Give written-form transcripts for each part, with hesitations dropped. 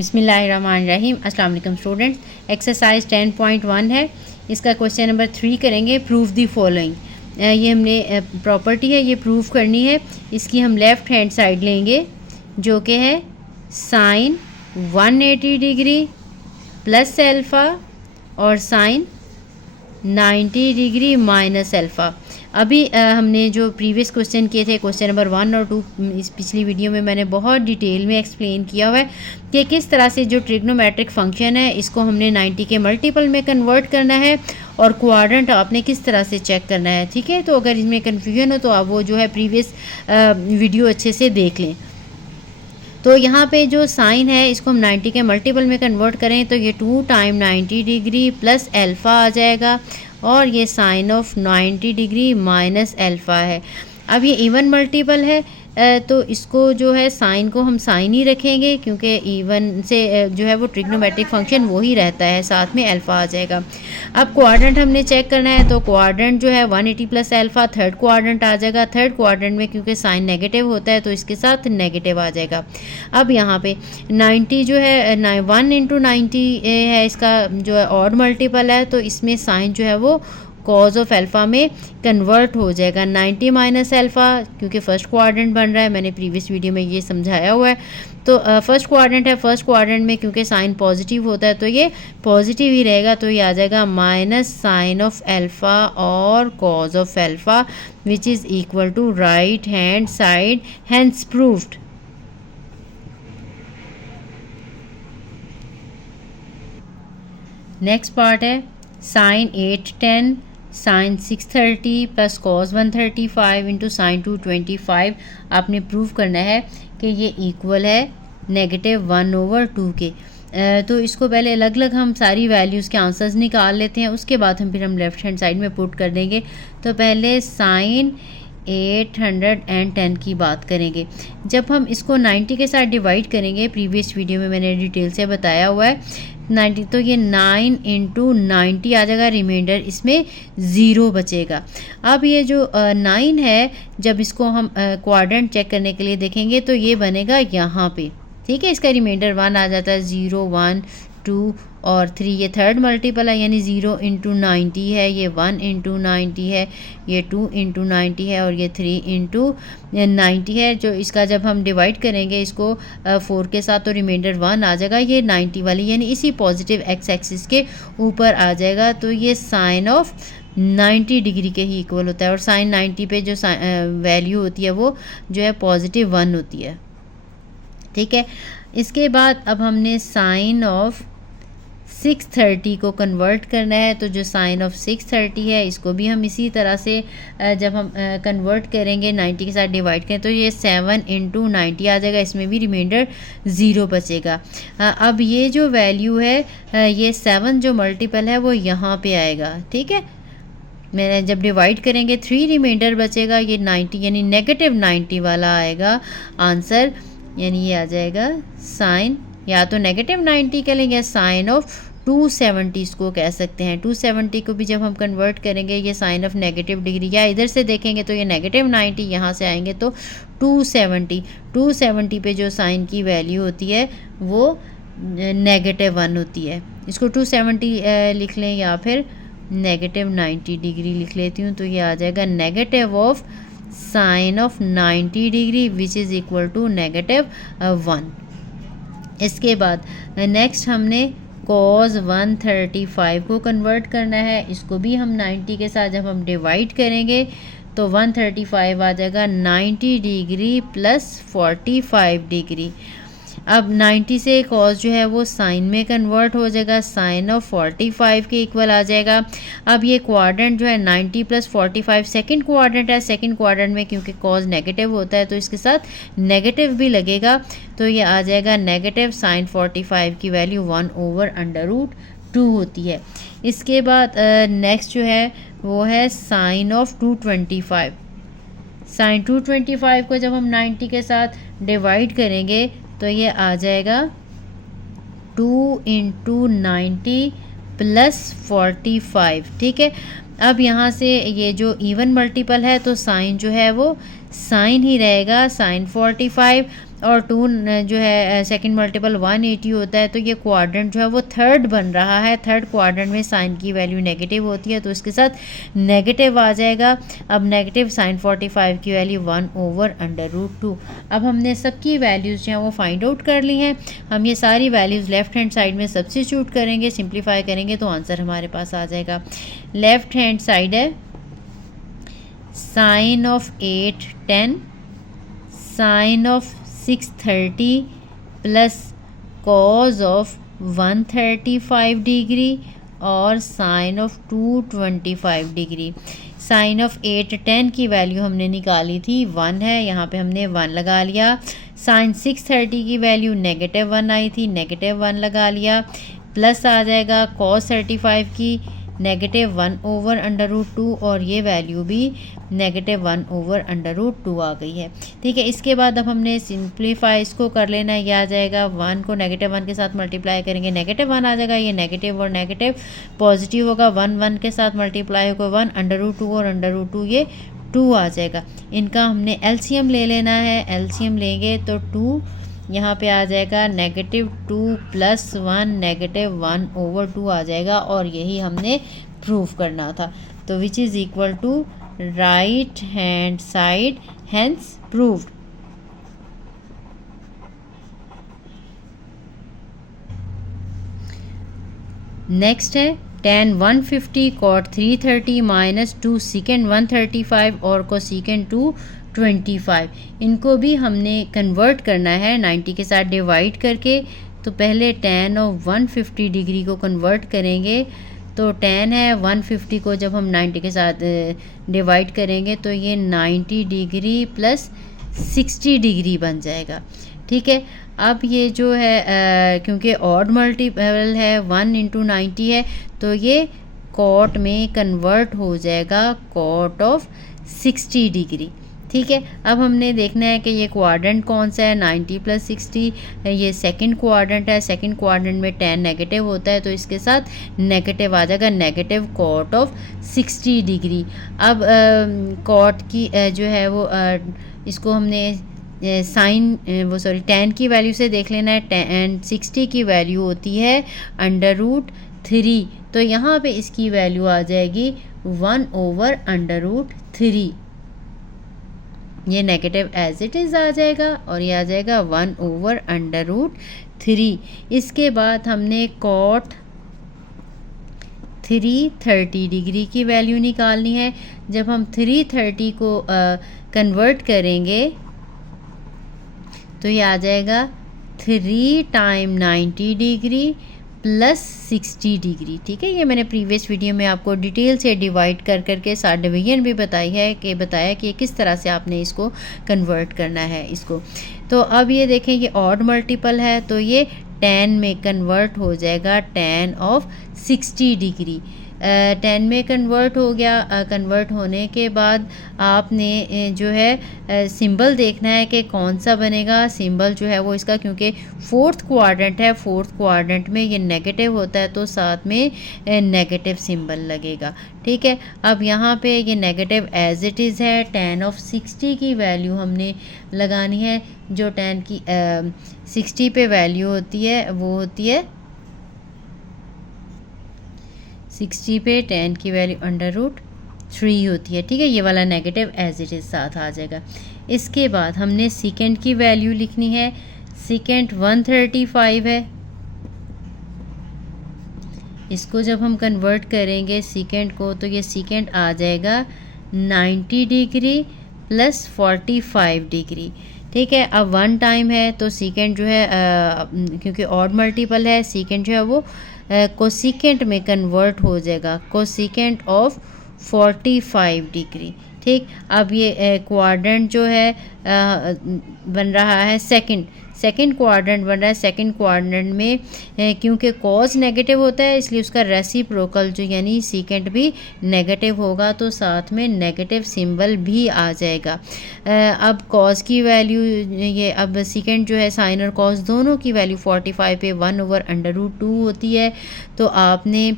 बिस्मिल्लाहिर्रहमानिर्रहीम। अस्सलाम वालेकुम स्टूडेंट्स। एक्सरसाइज 10.1 है, इसका क्वेश्चन नंबर 3 करेंगे। Proof the following. ये हमने प्रॉपर्टी है, ये प्रूफ करनी है। इसकी हम लेफ़्ट हैंड साइड लेंगे जो कि है साइन 180 डिग्री प्लस अल्फ़ा और साइन 90 डिग्री माइनस अल्फ़ा। अभी हमने जो प्रीवियस क्वेश्चन किए थे, क्वेश्चन नंबर 1 और 2, इस पिछली वीडियो में मैंने बहुत डिटेल में एक्सप्लेन किया हुआ है कि किस तरह से जो ट्रिग्नोमेट्रिक फंक्शन है इसको हमने 90 के मल्टीपल में कन्वर्ट करना है और क्वाड्रेंट आपने किस तरह से चेक करना है। ठीक है, तो अगर इसमें कन्फ्यूजन हो तो आप वो जो है प्रीवियस वीडियो अच्छे से देख लें। तो यहाँ पे जो साइन है इसको हम 90 के मल्टीपल में कन्वर्ट करें तो ये 2 टाइम 90 डिग्री प्लस अल्फ़ा आ जाएगा और ये sine of 90 degree minus alpha है। अब ये इवन मल्टीपल है तो इसको जो है साइन को हम साइन ही रखेंगे क्योंकि इवन से जो है वो ट्रिग्नोमेट्रिक फंक्शन वो ही रहता है, साथ में अल्फ़ा आ जाएगा। अब क्वाड्रेंट हमने चेक करना है तो क्वाड्रेंट जो है 180 प्लस अल्फ़ा थर्ड क्वाड्रेंट आ जाएगा। थर्ड क्वाड्रेंट में क्योंकि साइन नेगेटिव होता है तो इसके साथ नेगेटिव आ जाएगा। अब यहाँ पे 90 जो है 1 इंटू 90 है, इसका जो है ऑड मल्टीपल है तो इसमें साइन जो है वो कॉज ऑफ अल्फ़ा में कन्वर्ट हो जाएगा। 90 माइनस अल्फ़ा क्योंकि फर्स्ट क्वाड्रेंट बन रहा है, मैंने प्रीवियस वीडियो में ये समझाया हुआ है। तो फर्स्ट क्वाड्रेंट है, फर्स्ट क्वाड्रेंट में क्योंकि साइन पॉजिटिव होता है तो ये पॉजिटिव ही रहेगा, तो ये आ जाएगा माइनस साइन ऑफ अल्फ़ा और cos of alpha which is equal to right hand side, hence proved. Next part है sine 810 sine 630 plus cos 135 into sine 225। आपने प्रूव करना है कि ये इक्वल है -1/2 के। तो इसको पहले अलग अलग हम सारी वैल्यूज़ के आंसर्स निकाल लेते हैं, उसके बाद फिर हम लेफ़्ट हैंड साइड में पुट कर देंगे। तो पहले साइन 810 की बात करेंगे। जब हम इसको 90 के साथ डिवाइड करेंगे, प्रीवियस वीडियो में मैंने डिटेल से बताया हुआ है 90, तो ये 9 इंटू 90 आ जाएगा, रिमाइंडर इसमें 0 बचेगा। अब ये जो 9 है, जब इसको हम क्वाड्रेंट चेक करने के लिए देखेंगे तो ये बनेगा यहाँ पे। ठीक है, इसका रिमाइंडर 1 आ जाता है, 0 1 2 और 3 ये थर्ड मल्टीपल है यानी 0 इंटू 90 है, ये 1 इंटू 90 है, ये 2 इंटू 90 है और ये 3 इंटू 90 है। जो इसका जब हम डिवाइड करेंगे इसको 4 के साथ तो रिमाइंडर 1 आ जाएगा, ये 90 वाली यानी इसी पॉजिटिव एक्स एक्सिस के ऊपर आ जाएगा। तो ये साइन ऑफ 90 डिग्री के ही इक्वल होता है और साइन 90 पे जो वैल्यू होती है वो जो है +1 होती है। ठीक है, इसके बाद अब हमने साइन ऑफ 630 को कन्वर्ट करना है। तो जो साइन ऑफ 630 है इसको भी हम इसी तरह से जब हम कन्वर्ट करेंगे 90 के साथ डिवाइड करें तो ये 7 इंटू 90 आ जाएगा, इसमें भी रिमाइंडर 0 बचेगा। अब ये जो वैल्यू है ये 7 जो मल्टीपल है वो यहाँ पे आएगा। ठीक है, मैंने जब डिवाइड करेंगे 3 रिमाइंडर बचेगा, ये 90 यानी -90 वाला आएगा आंसर, यानी ये आ जाएगा साइन या तो -90 के लेंगे, साइन ऑफ 270 इसको कह सकते हैं। 270 को भी जब हम कन्वर्ट करेंगे ये साइन ऑफ नेगेटिव डिग्री, या इधर से देखेंगे तो ये -90, यहाँ से आएंगे तो 270 पे जो साइन की वैल्यू होती है वो -1 होती है। इसको 270 लिख लें या फिर -90 डिग्री लिख लेती हूँ, तो ये आ जाएगा negative of sine of 90 degree which is equal to -1। इसके बाद नेक्स्ट हमने कॉस 135 को कन्वर्ट करना है। इसको भी हम 90 के साथ जब हम डिवाइड करेंगे तो 135 आ जाएगा 90 डिग्री प्लस 45 डिग्री। अब 90 से कॉस जो है वो साइन में कन्वर्ट हो जाएगा, साइन ऑफ 45 के इक्वल आ जाएगा। अब ये क्वाड्रेंट जो है 90 प्लस 45 सेकंड क्वाड्रेंट है, सेकंड क्वाड्रेंट में क्योंकि कॉस नेगेटिव होता है तो इसके साथ नेगेटिव भी लगेगा, तो ये आ जाएगा नेगेटिव साइन 45 की वैल्यू 1/√2 होती है। इसके बाद नेक्स्ट जो है वो है साइन ऑफ 225। साइन 225 को जब हम 90 के साथ डिवाइड करेंगे तो ये आ जाएगा 2 इंटू 90 प्लस 45। ठीक है, अब यहाँ से ये जो इवन मल्टीपल है तो साइन जो है वो साइन ही रहेगा, साइन 45। और 2 जो है सेकंड मल्टीपल 180 होता है, तो ये क्वाड्रेंट जो है वो थर्ड बन रहा है। थर्ड क्वाड्रेंट में साइन की वैल्यू नेगेटिव होती है, तो इसके साथ नेगेटिव आ जाएगा। अब नेगेटिव साइन 45 की वैल्यू 1/√2। अब हमने सबकी वैल्यूज़ जो हैं वो फाइंड आउट कर ली हैं। हम ये सारी वैल्यूज़ लेफ़्ट हैंड साइड में सब्स्टिट्यूट करेंगे, सिंप्लीफाई करेंगे तो आंसर हमारे पास आ जाएगा। लेफ़्ट हैंड साइड है sine of 8 10, sine of 630 plus cos of 135 degree और sine of 225 degree. Sine of 8 10 की वैल्यू हमने निकाली थी 1 है, यहाँ पे हमने 1 लगा लिया। साइन 630 की वैल्यू -1 आई थी, -1 लगा लिया। प्लस आ जाएगा कॉस 35 की -1/√2 और ये वैल्यू भी -1/√2 आ गई है। ठीक है, इसके बाद अब हमने सिंप्लीफाई इसको कर लेना है। यह आ जाएगा 1 को -1 के साथ मल्टीप्लाई करेंगे, -1 आ जाएगा। ये नेगेटिव और नेगेटिव पॉजिटिव होगा, 1 के साथ मल्टीप्लाई होगा 1, √2 और √2 ये 2 आ जाएगा। इनका हमने एलसीएम ले लेना है। एलसीएम लेंगे तो 2 यहाँ पे आ जाएगा, -2 + 1 -1/2 आ जाएगा और यही हमने प्रूव करना था। तो which is equal to right hand side, hence proved. Next है tan 150 cot 330 -2 secant 135 और cosecant 225। इनको भी हमने कन्वर्ट करना है 90 के साथ डिवाइड करके। तो पहले tan ऑफ 150 डिग्री को कन्वर्ट करेंगे। तो tan है 150 को जब हम 90 के साथ डिवाइड करेंगे तो ये 90 डिग्री प्लस 60 डिग्री बन जाएगा। ठीक है, अब ये जो है क्योंकि ऑड मल्टीपल है 1 × 90 है, तो ये कॉट में कन्वर्ट हो जाएगा कॉट ऑफ 60 डिग्री। ठीक है, अब हमने देखना है कि ये क्वाड्रेंट कौन सा है। 90 + 60 ये सेकंड क्वाड्रेंट है। सेकंड क्वाड्रेंट में tan नेगेटिव होता है, तो इसके साथ नेगेटिव आ जाएगा, नेगेटिव कॉट ऑफ 60 डिग्री। अब कॉट की जो है वो इसको हमने tan की वैल्यू से देख लेना है। tan 60 की वैल्यू होती है √3, तो यहाँ पे इसकी वैल्यू आ जाएगी 1/√3। ये नेगेटिव एज इट इज़ आ जाएगा और ये आ जाएगा 1/√3। इसके बाद हमने कॉट 330 डिग्री की वैल्यू निकालनी है। जब हम 330 को कन्वर्ट करेंगे तो ये आ जाएगा 3 × 90 डिग्री प्लस 60 डिग्री। ठीक है, ये मैंने प्रीवियस वीडियो में आपको डिटेल से डिवाइड कर करके साथ डिवीजन भी बताया कि किस तरह से आपने इसको कन्वर्ट करना है इसको। तो अब ये देखें, ये ऑड मल्टीपल है तो ये tan में कन्वर्ट हो जाएगा tan ऑफ 60 डिग्री। 10 में कन्वर्ट हो गया। कन्वर्ट होने के बाद आपने जो है सिंबल देखना है कि कौन सा बनेगा। सिंबल जो है वो इसका, क्योंकि फोर्थ क्वाड्रेंट है, फोर्थ क्वाड्रेंट में ये नेगेटिव होता है तो साथ में नेगेटिव सिंबल लगेगा। ठीक है, अब यहाँ पे ये नेगेटिव एज इट इज़ है। tan ऑफ 60 की वैल्यू हमने लगानी है। जो tan की 60 पे वैल्यू होती है वो होती है 60 पे tan की वैल्यू √3 होती है। ठीक है, ये वाला नेगेटिव एज इट इज़ साथ आ जाएगा। इसके बाद हमने सेकेंड की वैल्यू लिखनी है। सेकेंड 135 है, इसको जब हम कन्वर्ट करेंगे सेकेंड को तो ये सेकेंड आ जाएगा 90 डिग्री प्लस 45 डिग्री। ठीक है, अब 1 टाइम है तो सेकेंड जो है क्योंकि ऑड मल्टीपल है, सेकेंड जो है वो कोसेकेंट में कन्वर्ट हो जाएगा, कोसेकेंट ऑफ 45 डिग्री। ठीक, अब ये क्वाड्रेंट जो है बन रहा है सेकंड क्वाड्रेंट बन रहा है। सेकंड क्वाड्रेंट में क्योंकि कॉज नेगेटिव होता है इसलिए उसका रेसिप्रोकल जो यानी सेकेंड भी नेगेटिव होगा, तो साथ में नेगेटिव सिंबल भी आ जाएगा। अब कॉज की वैल्यू ये अब सेकेंड जो है साइन और कॉज दोनों की वैल्यू 45 पे 1/√2 होती है, तो आपने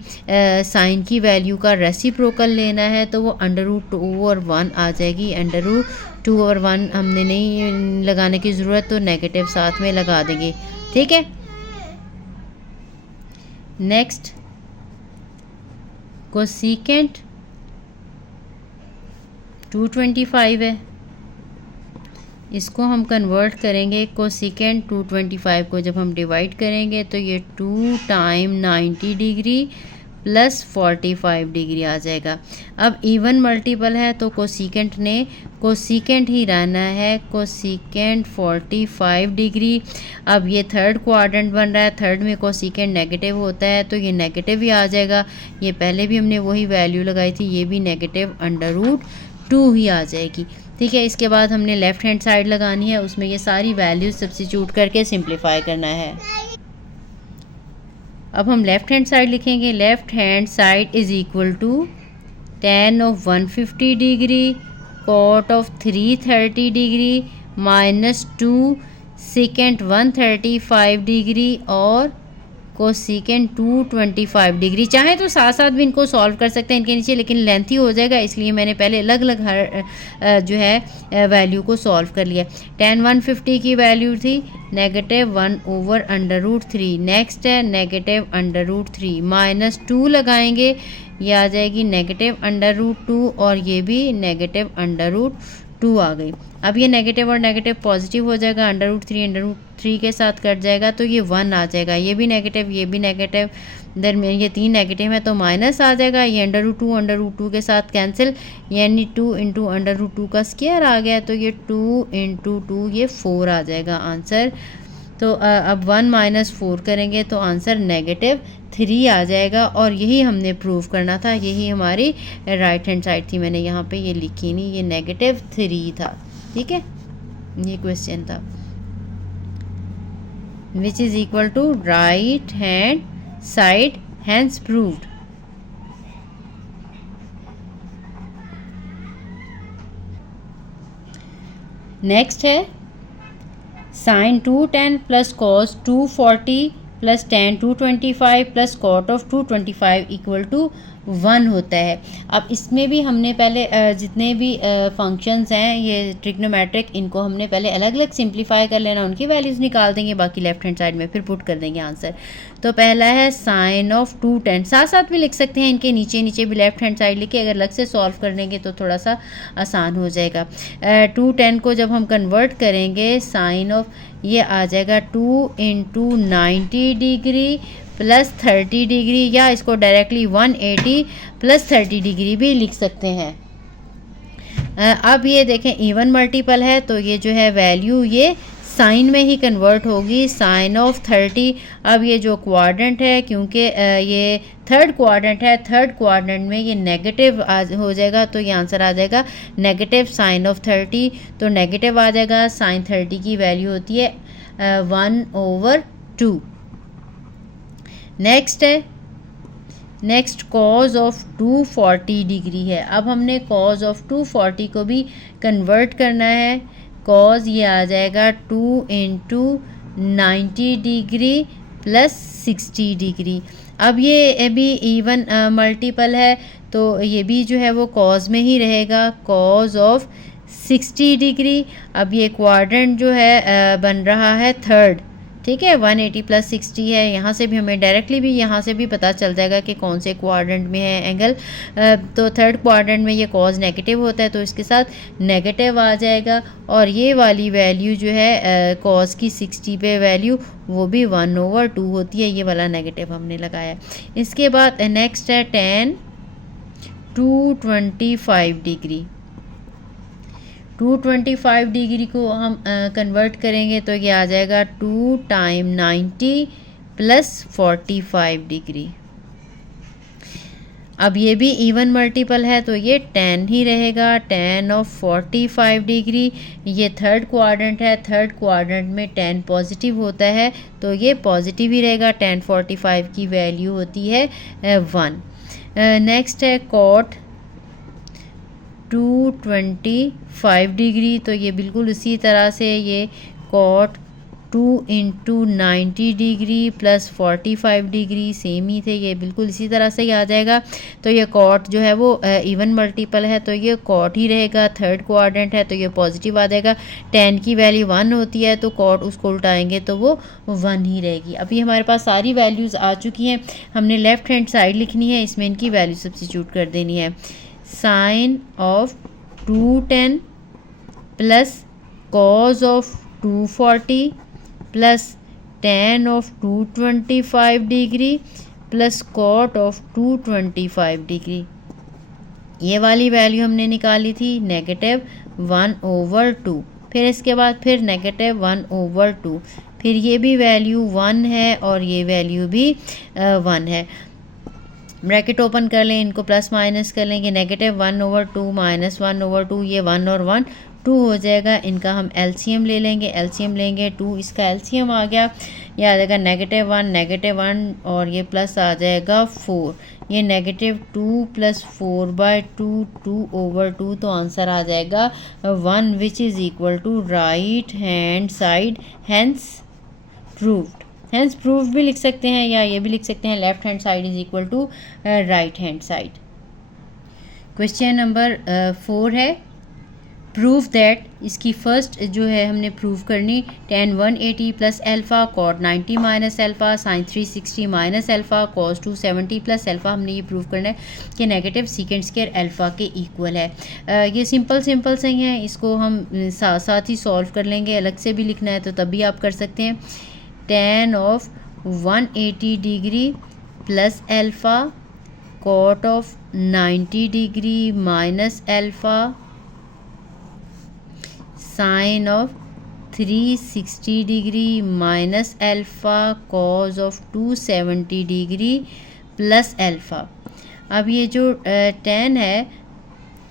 साइन की वैल्यू का रेसिप्रोकल लेना है तो वो √2/1 आ जाएगी, 2/1 हमने नहीं लगाने की ज़रूरत, तो नेगेटिव साथ में लगा देंगे, ठीक है। नेक्स्ट कोसेकेंट 225 है, इसको हम कन्वर्ट करेंगे। कोसेकेंट 225 को जब हम डिवाइड करेंगे तो ये 2 टाइम 90 डिग्री प्लस 45 डिग्री आ जाएगा। अब इवन मल्टीपल है तो कोसेकेंट ने कोसेकेंट ही रहना है, कोसेकेंट 45 डिग्री। अब ये थर्ड क्वाड्रेंट बन रहा है, थर्ड में कोसेकेंट नेगेटिव होता है तो ये नेगेटिव ही आ जाएगा। ये पहले भी हमने वही वैल्यू लगाई थी, ये भी नेगेटिव √2 ही आ जाएगी, ठीक है। इसके बाद हमने लेफ़्ट हैंड साइड लगानी है, उसमें ये सारी वैल्यूज सब्स्टिट्यूट करके सिंप्लीफाई करना है। अब हम लेफ़्ट हैंड साइड लिखेंगे। Left hand side is equal to tan of 150 degree cot of 330 degree -2 secant 135 degree और कोसेकेंट 225 डिग्री। चाहे तो साथ साथ भी इनको सॉल्व कर सकते हैं इनके नीचे, लेकिन लेंथी हो जाएगा, इसलिए मैंने पहले अलग अलग हर जो है वैल्यू को सॉल्व कर लिया। tan 150 की वैल्यू थी -1/√3। नेक्स्ट है -√3 -2 लगाएंगे, ये आ जाएगी -√2 और ये भी -√2 आ गई। अब ये नेगेटिव और नेगेटिव पॉजिटिव हो जाएगा, √3 के साथ कट जाएगा तो ये 1 आ जाएगा। ये भी नेगेटिव, ये भी नेगेटिव, दरमियान ये 3 नेगेटिव है तो माइनस आ जाएगा। ये √2 के साथ कैंसिल, यानी 2 × √2 का स्क्वायर आ गया तो ये 2 × 2 ये 4 आ जाएगा आंसर। तो अब 1 - 4 करेंगे तो आंसर -3 आ जाएगा और यही हमने प्रूव करना था, यही हमारी राइट हैंड साइड थी। मैंने यहाँ पे ये लिखी नहीं, ये -3 था, ठीक है। ये क्वेश्चन था which is equal to right hand side hence proved. Next है sin 210 plus cos 240 plus tan 225 plus cot of 225 equal to 1 होता है। अब इसमें भी हमने पहले जितने भी फंक्शंस हैं ये ट्रिग्नोमेट्रिक, इनको हमने पहले अलग अलग सिंप्लीफाई कर लेना, उनकी वैल्यूज़ निकाल देंगे, बाकी लेफ्ट हैंड साइड में फिर पुट कर देंगे आंसर। तो पहला है sin ऑफ 210, साथ साथ भी लिख सकते हैं, इनके नीचे नीचे भी लेफ्ट हैंड साइड लिखे, अगर अलग से सॉल्व कर लेंगे तो थोड़ा सा आसान हो जाएगा। 210 को जब हम कन्वर्ट करेंगे sin ऑफ, ये आ जाएगा 2 × 90 डिग्री प्लस 30 डिग्री, या इसको डायरेक्टली 180 प्लस 30 डिग्री भी लिख सकते हैं। अब ये देखें इवन मल्टीपल है तो ये जो है वैल्यू ये साइन में ही कन्वर्ट होगी, sin ऑफ 30। अब ये जो क्वाड्रेंट है, क्योंकि ये थर्ड क्वाड्रेंट है, थर्ड क्वाड्रेंट में ये नेगेटिव हो जाएगा तो ये आंसर आ जाएगा नेगेटिव sin ऑफ 30। तो नेगेटिव आ जाएगा, sin 30 की वैल्यू होती है 1/2। नेक्स्ट है, नेक्स्ट cos ऑफ 240 डिग्री है। अब हमने cos ऑफ 240 को भी कन्वर्ट करना है। cos ये आ जाएगा 2 × 90 डिग्री प्लस 60 डिग्री। अब ये भी इवन मल्टीपल है तो ये भी जो है वो cos में ही रहेगा, cos ऑफ 60 डिग्री। अब ये क्वाड्रेंट जो है बन रहा है थर्ड, ठीक है, 180 प्लस 60 है। यहाँ से भी हमें डायरेक्टली भी यहाँ से भी पता चल जाएगा कि कौन से क्वाड्रेंट में है एंगल। तो थर्ड क्वाड्रेंट में ये cos नेगेटिव होता है तो इसके साथ नेगेटिव आ जाएगा, और ये वाली वैल्यू जो है cos की 60 पे वैल्यू वो भी 1/2 होती है, ये वाला नेगेटिव हमने लगाया। इसके बाद नेक्स्ट है tan 225 डिग्री। 225 डिग्री को हम कन्वर्ट करेंगे तो ये आ जाएगा 2 टाइम 90 प्लस 45 डिग्री। अब ये भी इवन मल्टीपल है तो ये tan ही रहेगा, tan ऑफ 45 डिग्री। ये थर्ड क्वाड्रेंट है, थर्ड क्वाड्रेंट में tan पॉजिटिव होता है तो ये पॉजिटिव ही रहेगा, tan 45 की वैल्यू होती है 1। नेक्स्ट है cot 225 डिग्री, तो ये बिल्कुल उसी तरह से ये cot 2 into 90 degree plus 45 degree same ही थे, ये बिल्कुल इसी तरह से ही आ जाएगा। तो ये कॉट जो है वो इवन मल्टीपल है तो ये कॉट ही रहेगा, थर्ड क्वाड्रेंट है तो ये पॉजिटिव आ जाएगा। tan की वैल्यू 1 होती है तो कॉट उसको उल्टाएंगे तो वो 1 ही रहेगी। अभी हमारे पास सारी वैल्यूज़ आ चुकी हैं, हमने लेफ़्ट हैंड साइड लिखनी है, इसमें इनकी वैल्यू सब्स्टिट्यूट कर देनी है। Sine of 2tan plus cos of 240 plus tan of 225 degree plus cot of 225 degree, ये वाली वैल्यू हमने निकाली थी -1/2। फिर इसके बाद फिर -1/2, फिर ये भी वैल्यू 1 है और ये वैल्यू भी 1 है। ब्रैकेट ओपन कर लें, इनको प्लस माइनस कर लेंगे, -1/2 -1/2, ये 1 और 1 2 हो जाएगा। इनका हम एलसीएम ले लेंगे, एलसीएम लेंगे 2, इसका एलसीएम आ गया, ये आ जाएगा -1 और ये प्लस आ जाएगा 4, ये -2 प्लस 4/2 2/2, तो आंसर आ जाएगा 1 which is equal to right hand side, hence proved. Hence proof भी लिख सकते हैं या ये भी लिख सकते हैं left hand side is equal to right hand side. Question number 4 है, प्रूफ दैट, इसकी फर्स्ट जो है हमने प्रूफ करनी, tan 180 plus alpha, cot 90 minus alpha, sine 360 minus alpha, cos 270 plus alpha, हमने ये प्रूफ करना है कि नेगेटिव सीकेंड स्क्वायर एल्फ़ा के इक्वल है। ये सिंपल से ही हैं, इसको हम साथ ही सॉल्व कर लेंगे, अलग से भी लिखना है तो तब भी आप कर सकते हैं। tan of 180 degree plus alpha, cot of 90 degree minus alpha, sine of 360 degree minus alpha, cos of 270 degree plus alpha. अब ये जो tan है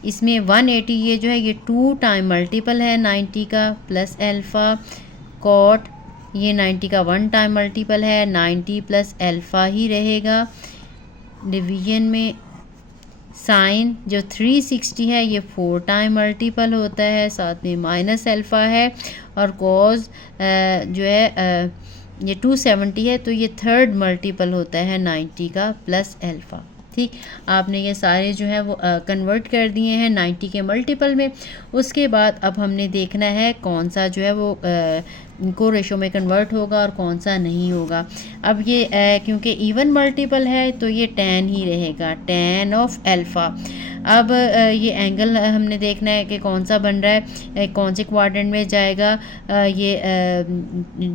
इसमें 180 ये जो है ये 2 टाइम मल्टीपल है 90 का प्लस एल्फ़ा, कॉट ये 90 का 1 टाइम मल्टीपल है, 90 प्लस एल्फ़ा ही रहेगा। डिवीजन में साइन जो 360 है ये 4 टाइम मल्टीपल होता है, साथ में माइनस एल्फ़ा है, और कॉज जो है ये 270 है तो ये थर्ड मल्टीपल होता है 90 का प्लस एल्फ़ा। ठीक, आपने ये सारे जो है वो कन्वर्ट कर दिए हैं 90 के मल्टीपल में। उसके बाद अब हमने देखना है कौन सा जो है वो को रेशो में कन्वर्ट होगा और कौन सा नहीं होगा। अब ये क्योंकि इवन मल्टीपल है तो ये tan ही रहेगा, tan ऑफ एल्फ़ा। अब ये एंगल हमने देखना है कि कौन सा बन रहा है, कौन से क्वाड्रेंट में जाएगा। ये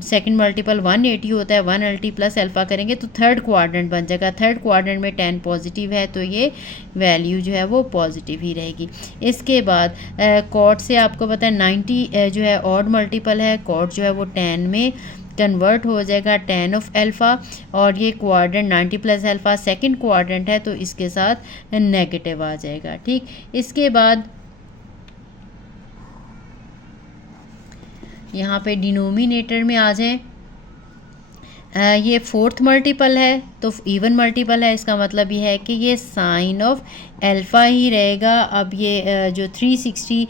सेकंड मल्टीपल 180 होता है, 180 प्लस एल्फ़ा करेंगे तो थर्ड क्वाड्रेंट बन जाएगा। थर्ड क्वाड्रेंट में tan पॉजिटिव है तो ये वैल्यू जो है वो पॉजिटिव ही रहेगी। इसके बाद कॉट से आपको पता है 90 जो है ऑड मल्टीपल है, कॉट जो है वो tan में कन्वर्ट हो जाएगा, tan ऑफ एल्फ़ा, और ये quadrant 90 plus alpha second quadrant है तो इसके साथ नेगेटिव आ जाएगा। ठीक, इसके बाद यहाँ पे डिनोमिनेटर में आ जाएं, ये फोर्थ मल्टीपल है तो इवन मल्टीपल है, इसका मतलब ये है कि ये साइन ऑफ एल्फ़ा ही रहेगा। अब ये जो 360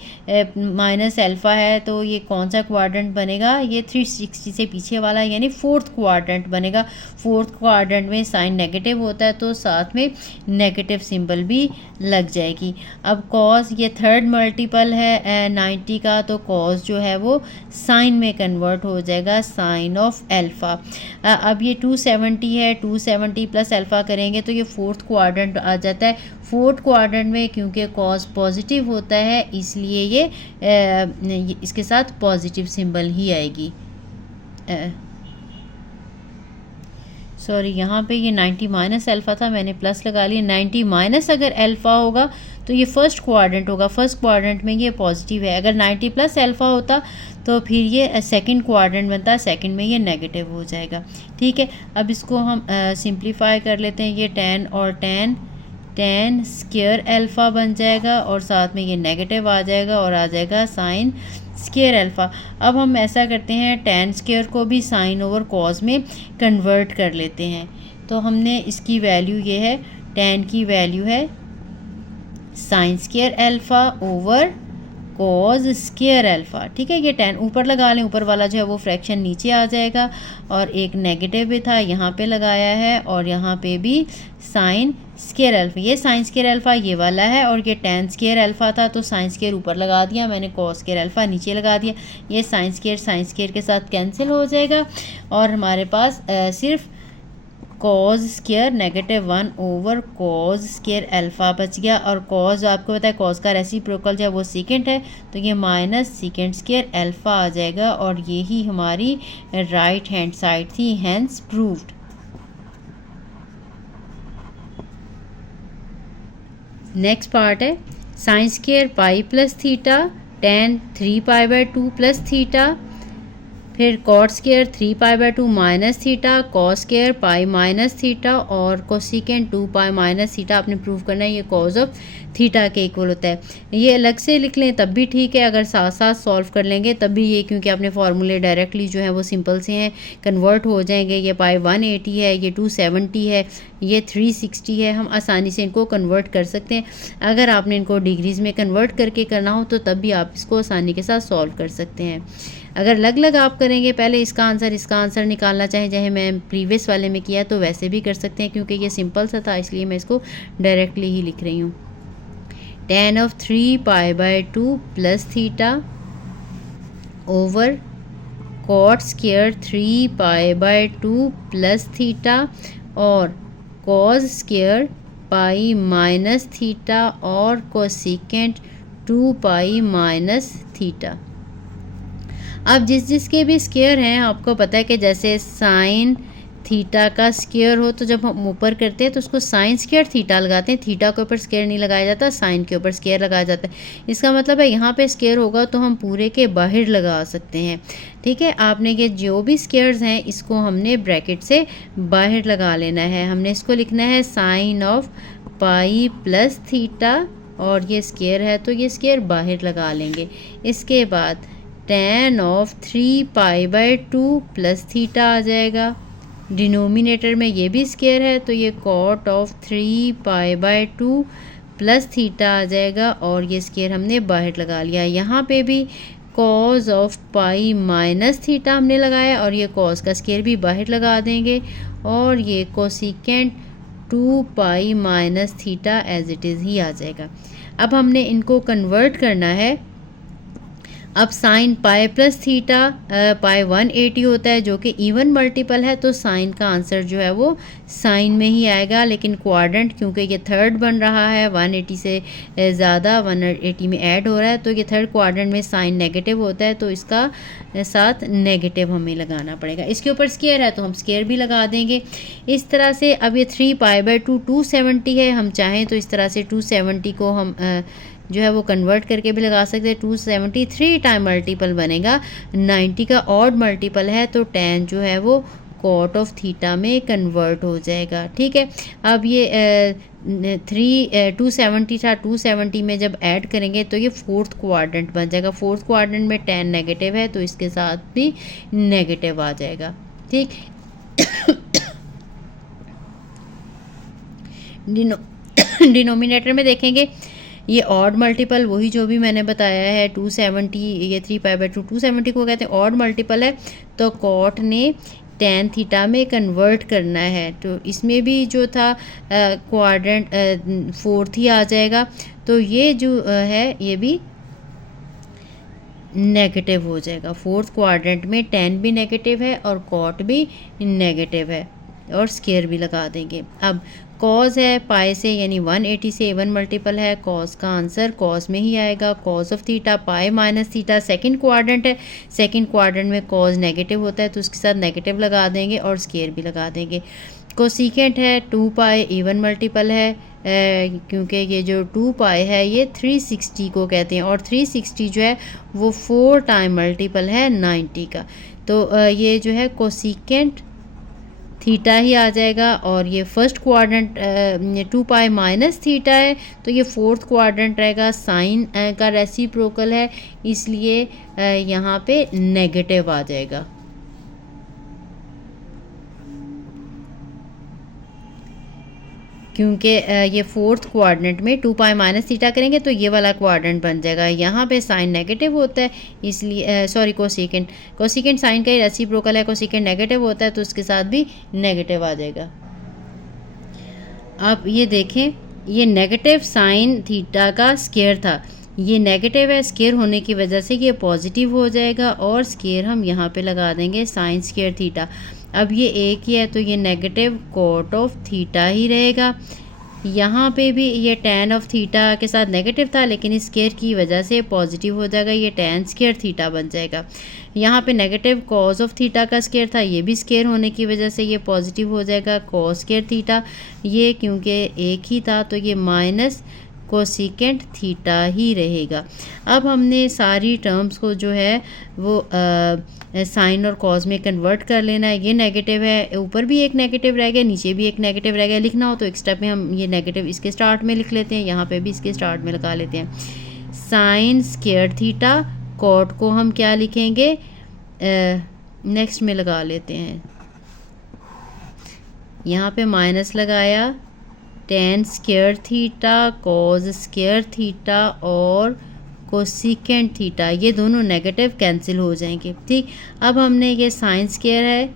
माइनस एल्फ़ा है तो ये कौन सा क्वाड्रेंट बनेगा, ये 360 से पीछे वाला यानी फोर्थ क्वाड्रेंट बनेगा। फोर्थ क्वाड्रेंट में साइन नेगेटिव होता है तो साथ में नेगेटिव सिंबल भी लग जाएगी। अब कॉस ये थर्ड मल्टीपल है 90 का तो कॉस जो है वो साइन में कन्वर्ट हो जाएगा, साइन ऑफ एल्फ़ा। अब ये 270 है, 270 प्लस एल्फ़ा करेंगे तो ये फोर्थ क्वाड्रेंट आ जाता है। फोर्थ क्वाड्रेंट में क्योंकि कॉस पॉजिटिव होता है इसलिए ये इसके साथ पॉजिटिव सिंबल ही आएगी। सॉरी, यहाँ पे ये 90 माइनस एल्फ़ा था, मैंने प्लस लगा लिया। 90 माइनस अगर एल्फ़ा होगा तो ये फर्स्ट क्वाड्रेंट होगा, फर्स्ट क्वाड्रेंट में ये पॉजिटिव है। अगर 90 प्लस एल्फ़ा होता तो फिर ये सेकंड क्वाड्रेंट बनता है, सेकंड में ये नेगेटिव हो जाएगा। ठीक है, अब इसको हम सिंप्लीफाई कर लेते हैं। ये tan और tan स्क्वायर एल्फ़ा बन जाएगा और साथ में ये नेगेटिव आ जाएगा और आ जाएगा साइन स्क्वायर एल्फ़ा। अब हम ऐसा करते हैं, tan स्क्वायर को भी साइन ओवर कॉस में कन्वर्ट कर लेते हैं। तो हमने इसकी वैल्यू ये है, tan की वैल्यू है sine square alpha over cos square alpha. ठीक है, ये 10 ऊपर लगा लें, ऊपर वाला जो है वो फ्रैक्शन नीचे आ जाएगा, और एक नेगेटिव भी था यहाँ पे लगाया है, और यहाँ पे भी साइन स्क्वायर अल्फ़ा, ये साइन स्क्वायर अल्फ़ा ये वाला है, और ये 10 स्क्वायर अल्फ़ा था तो साइन स्क्वायर ऊपर लगा दिया मैंने, कॉस स्क्वायर अल्फ़ा नीचे लगा दिया। ये साइन स्क्वायर के साथ कैंसिल हो जाएगा, और हमारे पास सिर्फ cause square -1 over cos square alpha बच गया, और कॉज आपको पता है कॉज का रेसिप्रोकल जो है वो सेकेंड है, तो ये माइनस सेकेंड स्क्वायर अल्फ़ा आ जाएगा, और यही हमारी राइट हैंड साइड थी, हैंस प्रूव्ड। नेक्स्ट पार्ट है sine square pi plus theta tan 3π/2 plus theta, फिर cot square 3π/2 minus theta, cos square pi minus theta, और कोसिकेंट 2π माइनस थीटा आपने प्रूव करना है ये कॉज ऑफ थीटा के equal होता है। ये अलग से लिख लें तब भी ठीक है, अगर साथ साथ सॉल्व कर लेंगे तब भी ये, क्योंकि आपने फार्मूले डायरेक्टली जो है वो सिंपल से हैं, कन्वर्ट हो जाएंगे। ये पाई 180 है, ये 270 है, ये 360 है, हम आसानी से इनको कन्वर्ट कर सकते हैं। अगर आपने इनको डिग्रीज़ में कन्वर्ट करके करना हो तो तब भी आप इसको आसानी के साथ सॉल्व कर सकते हैं। अगर अलग अलग आप करेंगे, पहले इसका आंसर निकालना चाहें, चाहे मैं प्रीवियस वाले में किया तो वैसे भी कर सकते हैं, क्योंकि ये सिंपल सा था इसलिए मैं इसको डायरेक्टली ही लिख रही हूँ। tan of 3π/2 plus theta over cot square 3π/2 plus theta, और cos square pi minus theta, और कोसिकेंट 2π माइनस थीटा। अब जिसके भी स्क्वायर हैं आपको पता है कि जैसे साइन थीटा का स्क्वायर हो तो जब हम ऊपर करते हैं तो उसको साइन स्क्वायर थीटा लगाते हैं, थीटा के ऊपर स्क्वायर नहीं लगाया जाता, साइन के ऊपर स्क्वायर लगाया जाता है। इसका मतलब है यहाँ पे स्क्वायर होगा तो हम पूरे के बाहर लगा सकते हैं। ठीक है, आपने ये जो भी स्क्वायर्स हैं इसको हमने ब्रैकेट से बाहर लगा लेना है। हमने इसको लिखना है sine of pi plus theta, और ये स्क्वायर है तो ये स्क्वायर बाहर लगा लेंगे। इसके बाद tan ऑफ 3π/2 प्लस थीटा आ जाएगा, डिनोमिनेटर में ये भी स्क्वायर है तो ये cot ऑफ 3π/2 प्लस थीटा आ जाएगा, और ये स्क्वायर हमने बाहर लगा लिया। यहाँ पे भी cos of pi minus theta हमने लगाया, और ये cos का स्क्वायर भी बाहर लगा देंगे, और ये cosecant 2π minus theta as it is ही आ जाएगा। अब हमने इनको कन्वर्ट करना है। अब sine pi plus theta pi 180 होता है जो कि इवन मल्टीपल है, तो साइन का आंसर जो है वो साइन में ही आएगा, लेकिन क्वाड्रेंट क्योंकि ये थर्ड बन रहा है 180 से ज़्यादा 180 में ऐड हो रहा है, तो ये थर्ड क्वाड्रेंट में साइन नेगेटिव होता है, तो इसका साथ नेगेटिव हमें लगाना पड़ेगा। इसके ऊपर स्क्वायर है तो हम स्क्वायर भी लगा देंगे इस तरह से। अब ये 3π/2 270 है, हम चाहें तो इस तरह से 270 को हम जो है वो कन्वर्ट करके भी लगा सकते हैं। 273 टाइम मल्टीपल बनेगा, 90 का ऑड मल्टीपल है तो tan जो है वो cot ऑफ थीटा में कन्वर्ट हो जाएगा। ठीक है, अब ये 270 था, 270 में जब ऐड करेंगे तो ये फोर्थ क्वाड्रेंट बन जाएगा। फोर्थ क्वाड्रेंट में tan नेगेटिव है तो इसके साथ भी नेगेटिव आ जाएगा। ठीक डिनोमिनेटर में देखेंगे ये ऑड मल्टीपल वही जो भी मैंने बताया है 270, ये 3π/2 270 को कहते हैं ऑड मल्टीपल है, तो कॉट ने tan थीटा में कन्वर्ट करना है, तो इसमें भी जो था क्वाड्रेंट फोर्थ ही आ जाएगा, तो ये जो है ये भी नेगेटिव हो जाएगा। फोर्थ क्वाड्रेंट में tan भी नेगेटिव है और कॉट भी नेगेटिव है, और स्क्वायर भी लगा देंगे। अब कॉज है पाई से यानी 180 से इवन मल्टीपल है, कॉज का आंसर कॉज में ही आएगा। Cause of theta pi minus theta second quadrant है, सेकंड क्वाड्रेंट में कॉज नेगेटिव होता है तो उसके साथ नेगेटिव लगा देंगे और स्क्वायर भी लगा देंगे। कोसिकेंट है 2π इवन मल्टीपल है क्योंकि ये जो 2π है ये 360 को कहते हैं, और 360 जो है वो 4 टाइम मल्टीपल है 90 का, तो ये जो है कोसिकेंट थीटा ही आ जाएगा। और ये फर्स्ट क्वाड्रेंट 2π माइनस थीटा है तो ये फोर्थ क्वाड्रेंट रहेगा, साइन का रेसिप्रोकल है इसलिए यहाँ पे नेगेटिव आ जाएगा। क्योंकि ये फोर्थ क्वाड्रेंट में 2 पाई माइनस थीटा करेंगे तो ये वाला क्वाड्रेंट बन जाएगा। यहाँ पे साइन नेगेटिव होता है, इसलिए सॉरी कोसिकेंट साइन का ही रेसिप्रोकल है, कोसिकेंट नेगेटिव होता है तो उसके साथ भी नेगेटिव आ जाएगा। आप ये देखें, ये नेगेटिव साइन थीटा का स्केयर था, ये नेगेटिव है, स्केयर होने की वजह से ये पॉजिटिव हो जाएगा और स्केयर हम यहाँ पे लगा देंगे साइन स्केयर थीटा। अब ये एक ही है तो ये नेगेटिव कॉट ऑफ थीटा ही रहेगा। यहाँ पे भी ये टैन ऑफ थीटा के साथ नेगेटिव था लेकिन इस स्केयर की वजह से पॉजिटिव हो जाएगा, ये टैन स्केयर थीटा बन जाएगा। यहाँ पे नेगेटिव कॉज ऑफ थीटा का स्केयर था, ये भी स्केयर होने की वजह से ये पॉजिटिव हो जाएगा कॉस स्केयर थीटा। ये क्योंकि एक ही था तो ये माइनस कोसिकेंट थीटा ही रहेगा। अब हमने सारी टर्म्स को जो है वो साइन और कॉज में कन्वर्ट कर लेना है। ये नेगेटिव है, ऊपर भी एक नेगेटिव रह गया, नीचे भी एक नेगेटिव रह गया। लिखना हो तो एक स्टेप में हम ये नेगेटिव इसके स्टार्ट में लिख लेते हैं, यहाँ पे भी इसके स्टार्ट में लगा लेते हैं। साइन स्क्वायर थीटा, कॉट को हम क्या लिखेंगे नेक्स्ट में लगा लेते हैं, यहाँ पे माइनस लगाया, ten square theta, cause square theta और कोसिकेंट थीटा, ये दोनों नेगेटिव कैंसिल हो जाएंगे। ठीक, अब हमने ये साइन स्क्वायर है,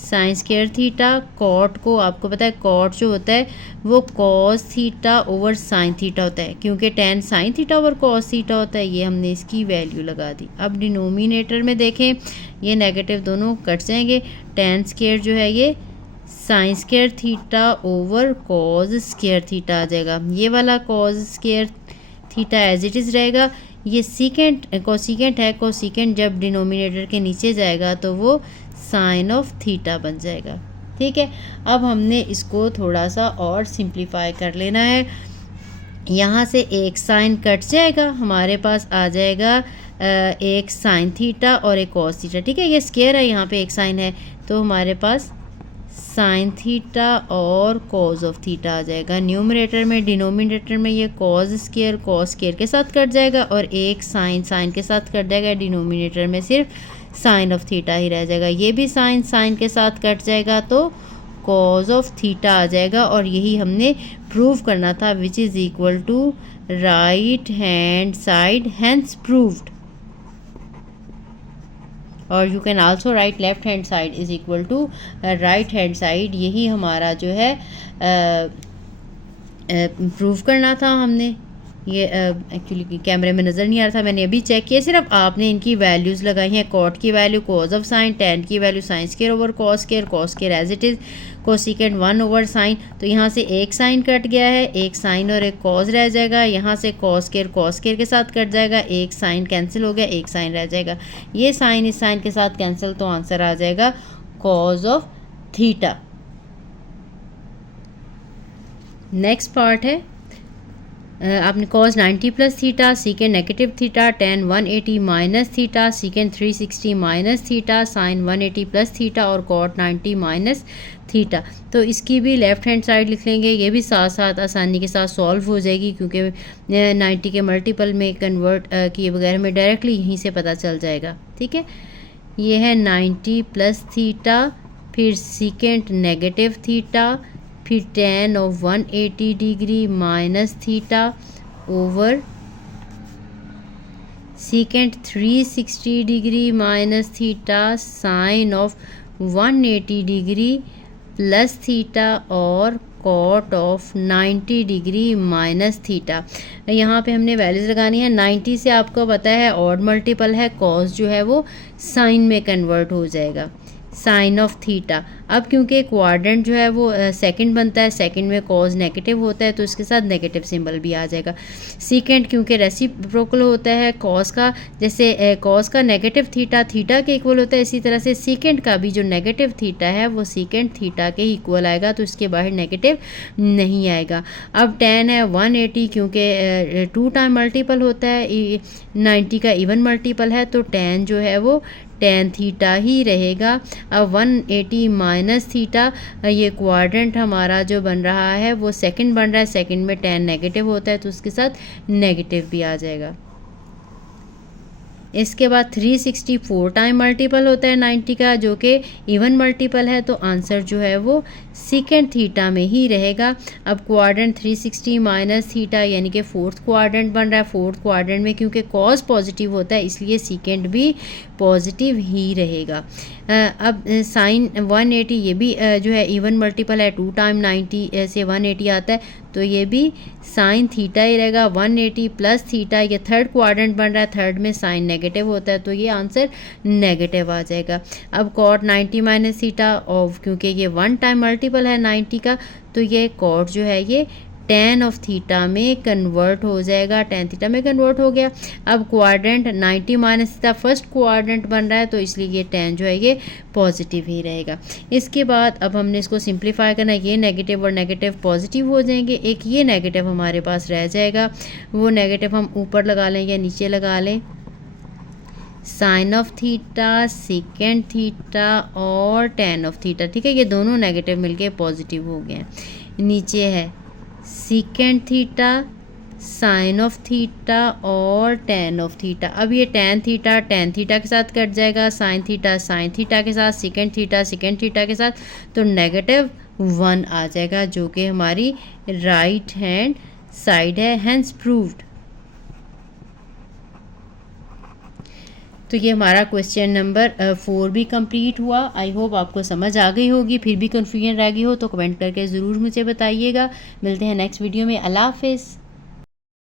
साइन स्क्वायर थीटा, कॉट को आपको पता है कॉट जो होता है वो cos theta over sine theta होता है, क्योंकि ten sine theta over cos theta होता है। ये हमने इसकी वैल्यू लगा दी। अब डिनोमिनेटर में देखें, ये नेगेटिव दोनों कट जाएंगे, टेन स्क्वायर जो है ये sine square theta over cos square theta आ जाएगा। ये वाला cos square theta as it is रहेगा। ये सीकेंट कोसिकेंट है, कोसिकेंट जब डिनोमिनेटर के नीचे जाएगा तो वो साइन ऑफ थीटा बन जाएगा। ठीक है, अब हमने इसको थोड़ा सा और सिंप्लीफाई कर लेना है। यहाँ से एक साइन कट जाएगा, हमारे पास आ जाएगा एक साइन थीटा और एक कॉस थीटा। ठीक है, ये स्क्वायर है, यहाँ पे एक साइन है तो हमारे पास साइन थीटा और कॉज ऑफ थीटा आ जाएगा न्यूमरेटर में। डिनोमिनेटर में ये कॉज स्क्वायर कॉस स्क्वायर के साथ कट जाएगा और एक साइन साइन के साथ कट जाएगा। डिनोमिनेटर में सिर्फ साइन ऑफ थीटा ही रह जाएगा। ये भी साइन साइन के साथ कट जाएगा तो कॉज ऑफ थीटा आ जाएगा और यही हमने प्रूव करना था, which is equal to right hand side, hence proved. और you can also write left hand side is equal to right hand side. यही हमारा जो है प्रूव करना था हमने। ये एक्चुअली कैमरे में नज़र नहीं आ रहा था, मैंने अभी चेक किया। सिर्फ आपने इनकी वैल्यूज़ लगाई हैं, कॉट की value cos of sine, tan की value sine square over cos square as it is, cosecant 1 over sine. तो यहाँ से एक साइन कट गया है, एक साइन और एक कॉज रह जाएगा। यहाँ से कॉस स्क्वायर के साथ कट जाएगा, एक साइन कैंसिल हो गया, एक साइन रह जाएगा। ये साइन इस साइन के साथ कैंसिल तो आंसर आ जाएगा cos of theta. Next part है, आपने cos 90 plus theta, secant negative theta, tan 180 minus theta, secant 360 minus theta, sine 180 plus theta और कॉट 90 माइनस थीटा। तो इसकी भी लेफ़्ट हैंड साइड लिख लेंगे, ये भी साथ साथ आसानी के साथ सॉल्व हो जाएगी क्योंकि 90 के मल्टीपल में कन्वर्ट किए बगैर में डायरेक्टली यहीं से पता चल जाएगा। ठीक है, ये है 90 प्लस थीटा, फिर सीकेंट नेगेटिव थीटा, फिर tan of 180 degree minus theta over secant 360 degree minus theta, sine of 180 degree plus theta और cot of 90 degree minus theta. यहाँ पे हमने वैल्यूज़ लगानी है। 90 से आपको पता है ऑड मल्टीपल है, कॉस जो है वो साइन में कन्वर्ट हो जाएगा, साइन ऑफ थीटा। अब क्योंकि क्वाड्रेंट जो है वो सेकंड बनता है, सेकंड में कॉज नेगेटिव होता है तो इसके साथ नेगेटिव सिंबल भी आ जाएगा। सीकेंट क्योंकि रेसिप्रोकल होता है कॉस का, जैसे कॉस का नेगेटिव थीटा थीटा के इक्वल होता है, इसी तरह से सीकेंट का भी जो नेगेटिव थीटा है वो सीकेंट थीटा के इक्वल आएगा, तो इसके बाहर नेगेटिव नहीं आएगा। अब टेन है 180 क्योंकि 2 टाइम मल्टीपल होता है, 90 का इवन मल्टीपल है तो टेन जो है वो टेन थीटा ही रहेगा। अब 180 माइनस थीटा, ये क्वाड्रेंट हमारा जो बन रहा है वो सेकंड बन रहा है, सेकंड में टेन नेगेटिव होता है तो उसके साथ नेगेटिव भी आ जाएगा। इसके बाद 364 टाइम मल्टीपल होता है 90 का, जो कि इवन मल्टीपल है, तो आंसर जो है वो सेकेंड थीटा में ही रहेगा। अब क्वाड्रेंट 360 माइनस थीटा यानी कि फोर्थ क्वाड्रेंट बन रहा है। फोर्थ क्वाड्रेंट में क्योंकि कॉस पॉजिटिव होता है इसलिए सेकेंड भी पॉजिटिव ही रहेगा। अब साइन 180 ये भी जो है इवन मल्टीपल है, 2 टाइम 90 से 180 आता है, तो ये भी साइन थीटा ही रहेगा। 180 प्लस थीटा, ये थर्ड क्वाड्रेंट बन रहा है, थर्ड में साइन नेगेटिव होता है, तो ये आंसर नेगेटिव आ जाएगा। अब कॉट 90 माइनस थीटा, और क्योंकि ये 1 टाइम मल्टीपल है 90 का, तो ये कॉट जो है ये tan ऑफ थीटा में कन्वर्ट हो जाएगा, tan थीटा में कन्वर्ट हो गया। अब quadrant 90 minus theta first quadrant बन रहा है, तो इसलिए ये tan जो है ये पॉजिटिव ही रहेगा। इसके बाद अब हमने इसको सिंप्लीफाई करना है, ये नेगेटिव और नेगेटिव पॉजिटिव हो जाएंगे, एक ये नेगेटिव हमारे पास रह जाएगा, वो नेगेटिव हम ऊपर लगा लें या नीचे लगा लें। Sine of theta, secant theta और tan ऑफ थीटा, ठीक है, ये दोनों नेगेटिव मिलके पॉजिटिव हो गए हैं। नीचे है secant theta, sine of theta और tan ऑफ थीटा। अब ये tan थीटा के साथ कट जाएगा, साइन थीटा के साथ, सेकेंड थीटा के साथ, तो -1 आ जाएगा, जो कि हमारी राइट हैंड साइड है, हैंस प्रूव्ड। तो ये हमारा क्वेश्चन नंबर 4 भी कंप्लीट हुआ। आई होप आपको समझ आ गई होगी। फिर भी कन्फ्यूजन रह गई हो तो कमेंट करके ज़रूर मुझे बताइएगा। मिलते हैं नेक्स्ट वीडियो में। अल्लाह हाफिज़।